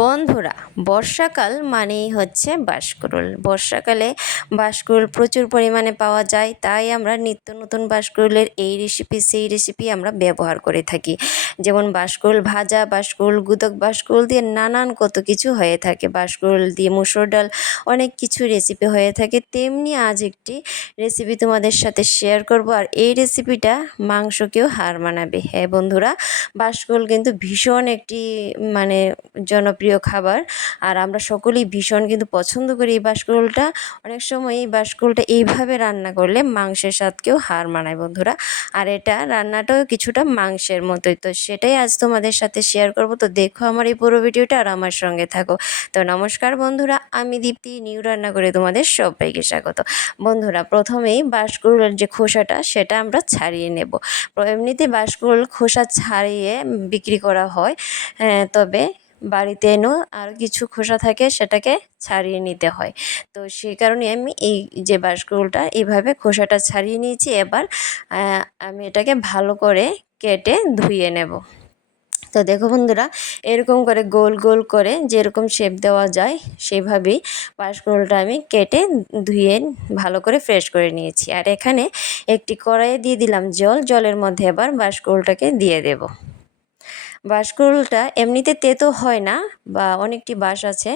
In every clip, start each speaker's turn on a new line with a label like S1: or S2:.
S1: বন্ধুরা, বর্ষাকাল মানেই হচ্ছে বাঁশকুড়ুল বর্ষাকালে বাঁশকুড়ুল প্রচুর পরিমাণে পাওয়া যায়, তাই আমরা নিত্য নতুন বাঁশকুড়ুলের এই রেসিপি সেই রেসিপি আমরা ব্যবহার করে থাকি। যেমন বাঁশকুড়ুল ভাজা বাঁশকুড়ুল গুদক বাঁশকুড়ুল দিয়ে নানান কত কিছু হয়ে থাকে। বাঁশকুড়ুল দিয়ে মুসুর ডাল, অনেক কিছু রেসিপি হয়ে থাকে। তেমনি আজ একটি রেসিপি তোমাদের সাথে শেয়ার করব, আর এই রেসিপিটা মাংসকেও হার মানাবে। হ্যাঁ বন্ধুরা বাঁশকুড়ুল কিন্তু ভীষণ একটি মানে জনপ্রিয় খাবার। আর আমরা সকলেই ভীষণ কিন্তু পছন্দ করি এই বাঁশকুড়ুলটা। অনেক সময় এই বাঁশকুড়ুলটা এইভাবে রান্না করলে মাংসের স্বাদকেও হার মানায় বন্ধুরা। আর এটা রান্নাটাও কিছুটা মাংসের মতোই। তো সেটাই আজ তোমাদের সাথে শেয়ার করব। তো দেখো আমার এই পুরো ভিডিওটা আর আমার সঙ্গে থাকো। তো নমস্কার বন্ধুরা আমি দীপ্তি নিউ রান্না করে তোমাদের সবাইকে স্বাগত। বন্ধুরা প্রথমেই বাঁশকুড়ুলের যে খোসাটা সেটা আমরা ছাড়িয়ে নেব। এমনিতে বাঁশকুড়ুল খোসা ছাড়িয়ে বিক্রি করা হয়। হ্যাঁ, তবে বাড়িতে এনেও আর কিছু খোসা থাকে সেটাকে ছাড়িয়ে নিতে হয়। তো সেই কারণে আমি এই যে বাঁশকুড়ুলটা এইভাবে খোসাটা ছাড়িয়ে নিয়েছি। এবার আমি এটাকে ভালো করে কেটে ধুয়ে নেব। তো দেখো বন্ধুরা, এরকম করে গোল গোল করে যেরকম শেপ দেওয়া যায় সেইভাবেই বাঁশকুড়ুলটা আমি কেটে ধুয়ে ভালো করে ফ্রেশ করে নিয়েছি। আর এখানে একটি কড়াইয়ে দিয়ে দিলাম জল। জলের মধ্যে এবার বাঁশকুড়ুলটাকে দিয়ে দেবো। বাঁশকুড়ুলটা এমনিতে তেতো হয় না বা অনেকটি বাঁশ আছে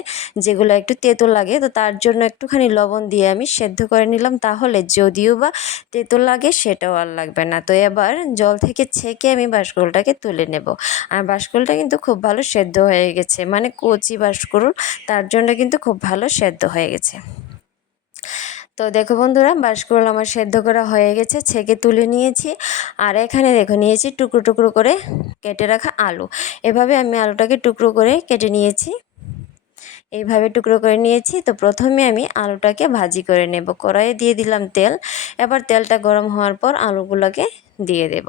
S1: যেগুলো একটু তেতো লাগে, তো তার জন্য একটুখানি লবণ দিয়ে আমি সেদ্ধ করে নিলাম। তাহলে যদিও বা তেতো লাগে সেটাও আর লাগবে না। তো এবার জল থেকে ছেঁকে আমি বাঁশকুড়ুলটাকে তুলে নেব। আর বাঁশকুড়ুলটা কিন্তু খুব ভালো সেদ্ধ হয়ে গেছে। মানে কচি বাঁশকুড়ুল তার জন্য কিন্তু খুব ভালো সেদ্ধ হয়ে গেছে। তো দেখো বন্ধুরা, বাঁশকুড়ুল আমার সেদ্ধ করা হয়ে গেছে, ছেঁকে তুলে নিয়েছি। আর এখানে দেখো নিয়েছি টুকরো টুকরো করে কেটে রাখা আলু। এভাবে আমি আলুটাকে টুকরো করে কেটে নিয়েছি। এইভাবে টুকরো করে নিয়েছি, তো প্রথমে আমি আলুটাকে ভাজি করে নেব। কড়াইয়ে দিয়ে দিলাম তেল। এবার তেলটা গরম হওয়ার পর আলুগুলোকে দিয়ে দেব।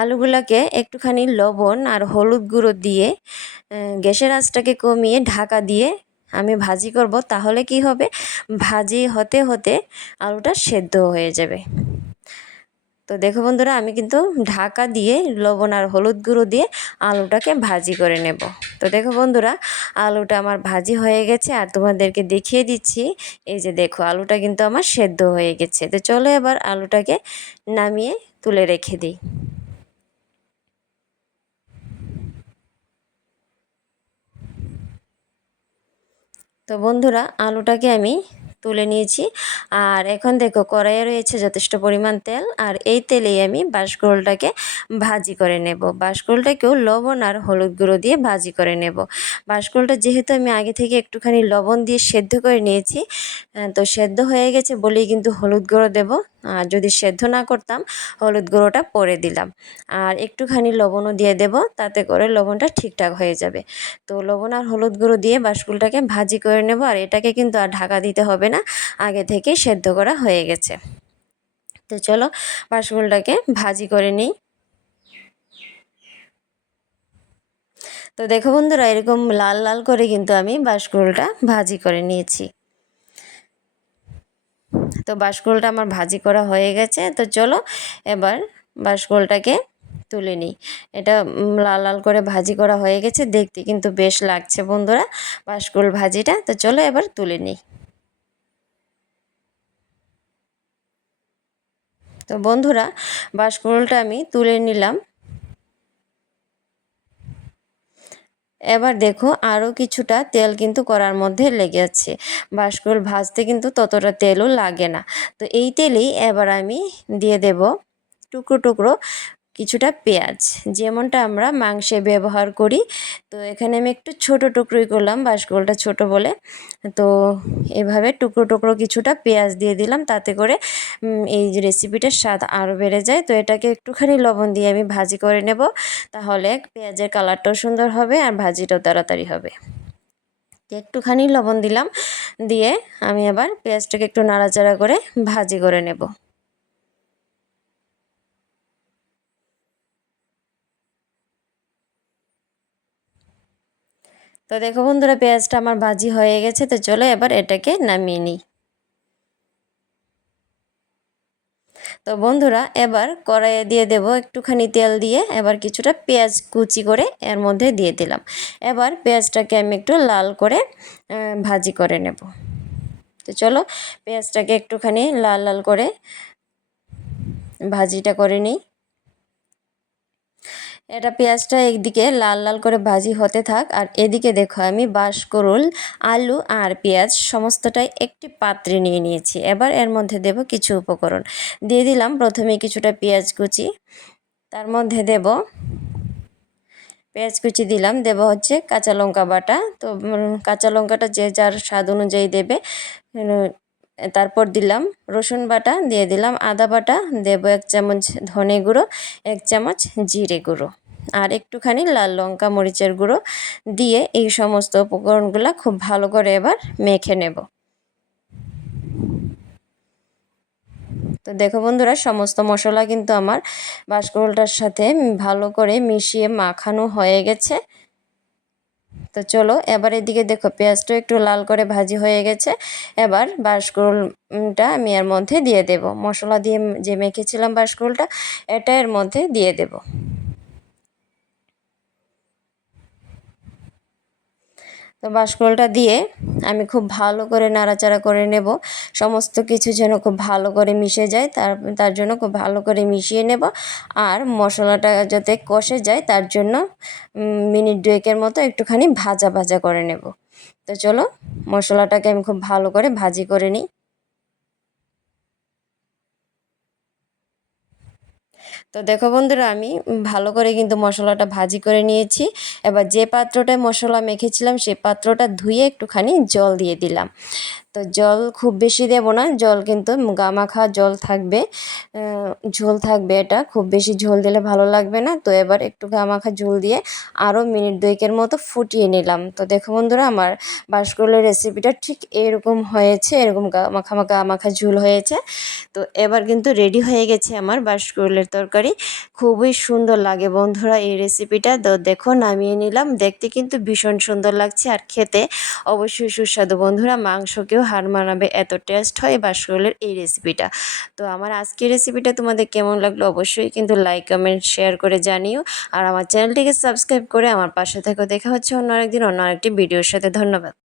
S1: আলুগুলোকে একটুখানি লবণ আর হলুদ গুঁড়ো দিয়ে গ্যাসের আঁচটাকে কমিয়ে ঢাকা দিয়ে আমি ভাজি করব, তাহলে কি হবে? ভাজি হতে হতে আলুটা সেদ্ধ হয়ে যাবে। তো দেখো বন্ধুরা, আমি কিন্তু ঢাকা দিয়ে লবণ আর হলুদ গুঁড়ো দিয়ে আলুটাকে ভাজি করে নেব। তো দেখো বন্ধুরা, আলুটা আমার ভাজি হয়ে গেছে আর তোমাদেরকে দেখিয়ে দিচ্ছি। এই যে দেখো, আলুটা কিন্তু আমার সেদ্ধ হয়ে গেছে। তো চলো এবার আলুটাকে নামিয়ে তুলে রেখে দিই। তো বন্ধুরা, আলুটাকে আমি তুলে নিয়েছি। আর এখন দেখো, কড়াইয়ে রয়েছে যথেষ্ট পরিমাণ তেল, আর এই তেলেই আমি বাঁশকুড়ুলটাকে ভাজি করে নেব। বাঁশকুড়ুলটাকেও লবণ আর হলুদ গুঁড়ো দিয়ে ভাজি করে নেব। বাঁশকুড়ুলটা যেহেতু আমি আগে থেকে একটুখানি লবণ দিয়ে সেদ্ধ করে নিয়েছি তো সেদ্ধ হয়ে গেছে বলেই কিন্তু হলুদ গুঁড়ো দেব। আর যদি সেদ্ধ না করতাম, হলুদ গুঁড়োটা পরে দিলাম। আর একটুখানি লবণও দিয়ে দেব, তাতে করে লবণটা ঠিকঠাক হয়ে যাবে। তো লবণ আর হলুদ গুঁড়ো দিয়ে বাঁশকুলটাকে ভাজি করে নেব, আর এটাকে কিন্তু আর ঢাকা দিতে হবে না, আগে থেকেই সেদ্ধ করা হয়ে গেছে। তো চলো, বাঁশকুলটাকে ভাজি করে নিই। তো দেখো বন্ধুরা, এরকম লাল লাল করে কিন্তু আমি বাঁশকুলটা ভাজি করে নিয়েছি। তো বাঁশকুলটা আমার ভাজি করা হয়ে গেছে। তো চলো এবার বাঁশকুলটাকে তুলে নিই। এটা লাল লাল করে ভাজি করা হয়ে গেছে। দেখতে কিন্তু বেশ লাগছে বন্ধুরা বাঁশকুল ভাজিটা। তো চলো এবার তুলে নিই। তো বন্ধুরা বাঁশকুড়ুলটা আমি তুলে নিলাম। এবার দেখো আরও কিছুটা তেল কিন্তু করার মধ্যে লেগে আছে। বাঁশকুড়ুল ভাজতে কিন্তু ততটা তেলও লাগে না। তো এই তেলেই এবার আমি দিয়ে দেব টুকরো টুকরো কিছুটা পেঁয়াজ, যেমনটা আমরা মাংসে ব্যবহার করি। তো এখানে আমি একটু ছোট টুকরোই করলাম বাঁশকুড়ুলটা ছোট বলে। তো এভাবে টুকরো টুকরো কিছুটা পেঁয়াজ দিয়ে দিলাম, তাতে করে এই রেসিপিটার স্বাদ আরও বেড়ে যায়। তো এটাকে একটুখানি লবণ দিয়ে আমি ভাজি করে নেব, তাহলে পেঁয়াজের কালারটাও সুন্দর হবে আর ভাজিটাও তাড়াতাড়ি হবে। একটুখানি লবণ দিলাম, দিয়ে আমি আবার পেঁয়াজটাকে একটু নাড়াচাড়া করে ভাজি করে নেব। তো দেখো বন্ধুরা, পেঁয়াজটা আমার ভাজি হয়ে গেছে, তো চলো এবার এটাকে নামিয়ে নিই। তো বন্ধুরা, এবার কড়াইয়ে দিয়ে দেব একটুখানি তেল দিয়ে, এবার কিছুটা পেঁয়াজ কুচি করে এর মধ্যে দিয়ে দিলাম। এবার পেঁয়াজটাকে আমি একটু লাল করে ভাজি করে নেব। তো চলো পেঁয়াজটাকে একটুখানি লাল লাল করে ভাজিটা করে নিই। এটা পেঁয়াজটা একদিকে লাল লাল করে ভাজি হতে থাক, আর এদিকে দেখো আমি বাঁশকরুল, আলু আর পেঁয়াজ সমস্তটাই একটি পাত্রে নিয়ে নিয়েছি। এবার এর মধ্যে দেব কিছু উপকরণ। দিয়ে দিলাম প্রথমে কিছুটা পেঁয়াজ কুচি, তার মধ্যে দেব পেঁয়াজ কুচি দিলাম, দেব হচ্ছে কাঁচা লঙ্কা বাটা। তো কাঁচা লঙ্কাটা যে যার স্বাদ অনুযায়ী দেবে তারপর দিলাম রসুন বাটা, দিয়ে দিলাম আদা বাটা, দেব এক চামচ ধনে গুঁড়ো, এক চামচ জিরে গুঁড়ো। আর একটুখানি লাল লঙ্কা, মরিচের গুঁড়ো দিয়ে এই সমস্ত উপকরণগুলো খুব ভালো করে এবার মেখে নেব। তো দেখো বন্ধুরা, সমস্ত মশলা কিন্তু আমার বাঁশকুড়ুলটার সাথে ভালো করে মিশিয়ে মাখানো হয়ে গেছে। তো চলো, এবার এদিকে দেখো পেঁয়াজটা একটু লাল করে ভাজি হয়ে গেছে। এবার বাঁশকুড়ুলটা আমি এর মধ্যে দিয়ে দেব। মশলা দিয়ে যে মেখেছিলাম বাঁশকুড়ুলটা, এটা এর মধ্যে দিয়ে দেব। তো বাসকলটা দিয়ে আমি খুব ভালো করে নাড়াচাড়া করে নেব। সমস্ত কিছু যেন খুব ভালো করে মিশে যায়, তার তার জন্য খুব ভালো করে মিশিয়ে নেব। আর মশলাটা যাতে কষে যায়, তার জন্য মিনিট ডুয়েকের মতো একটুখানি ভাজা ভাজা করে নেব। তো চলো, মশলাটাকে আমি খুব ভালো করে ভাজি করে নিই। তো দেখো বন্ধুরা, আমি ভালো করে কিন্তু মশলাটা ভাজি করে নিয়েছি। এবার যে পাত্রটায় মশলা মেখেছিলাম সেই পাত্রটা ধুয়ে একটুখানি জল দিয়ে দিলাম। তো জল খুব বেশি দেব না, জল কিন্তু গামাখা জল থাকবে ঝোল থাকবে এটা, খুব বেশি ঝোল দিলে ভালো লাগবে না। তো এবার একটু গামাখা ঝোল দিয়ে আরও মিনিট দুয়েকের মতো ফুটিয়ে নিলাম। তো দেখো বন্ধুরা, আমার বাঁশকুড়ের রেসিপিটা ঠিক এরকম হয়েছে, এরকম মাখা মাখা মাখা ঝোল হয়েছে। তো এবার কিন্তু রেডি হয়ে গেছে আমার বাঁশকুড়ের তরকারি। খুবই সুন্দর লাগে বন্ধুরা এই রেসিপিটা তো দেখো নামিয়ে নিলাম, দেখতে কিন্তু ভীষণ সুন্দর লাগছে আর খেতে অবশ্যই সুস্বাদু। বন্ধুরা মাংসকেও হার মানাবে, এত টেস্ট হয় বা শরীরের এই রেসিপিটা তো আমার আজকের রেসিপিটা তোমাদের কেমন লাগল অবশ্যই কিন্তু লাইক কমেন্ট শেয়ার করে জানিও। আর আমার চ্যানেলটিকে সাবস্ক্রাইব করে আমার পাশে থেকে দেখা হচ্ছে অন্য একদিন অন্য আরেকটি ভিডিওর সাথে। ধন্যবাদ।